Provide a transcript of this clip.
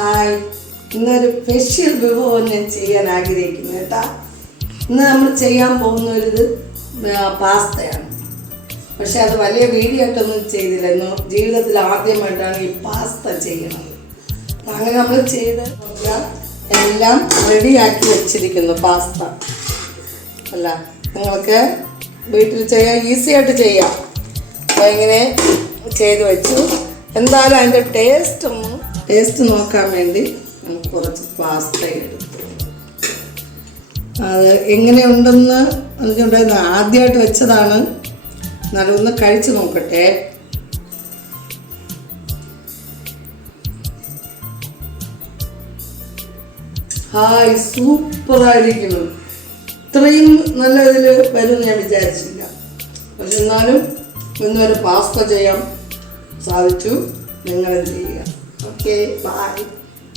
Hi, ഇന്നൊരു special വിഭവം ഞാൻ ചെയ്യാൻ ആഗ്രഹിക്കുന്നു കേട്ടാ. ഇന്ന് നമ്മൾ ചെയ്യാൻ പോകുന്നൊരിത് പാസ്തയാണ്. പക്ഷെ അത് വലിയ വീഡിയോ ആയിട്ടൊന്നും ചെയ്തില്ല. ഇന്ന് ജീവിതത്തിൽ ആദ്യമായിട്ടാണ് ഈ പാസ്ത ചെയ്യണത്. അങ്ങനെ നമ്മൾ ചെയ്ത് എല്ലാം റെഡിയാക്കി വെച്ചിരിക്കുന്നു. പാസ്ത അല്ല, നിങ്ങൾക്ക് വീട്ടിൽ ചെയ്യാം, ഈസി ആയിട്ട് ചെയ്യാം. അപ്പോൾ ഇങ്ങനെ ചെയ്ത് വെച്ചു. എന്തായാലും അതിൻ്റെ ടേസ്റ്റ് നോക്കാൻ വേണ്ടി നമുക്ക് കുറച്ച് പാസ്ത എടുത്തു. അത് എങ്ങനെയുണ്ടെന്ന് എനിക്കുണ്ടായിരുന്നു. ആദ്യമായിട്ട് വെച്ചതാണ്. എന്നാലും ഒന്ന് കഴിച്ച് നോക്കട്ടെ. ഹായ്, സൂപ്പറായിരിക്കുന്നു. ഇത്രയും നല്ല ഇതിൽ വരുമെന്ന് ഞാൻ വിചാരിച്ചില്ല. പക്ഷെ എന്നാലും ഇന്നൊരു പാസ്ത ചെയ്യാൻ സാധിച്ചു. നിങ്ങളും ചെയ്യുക. Okay, by.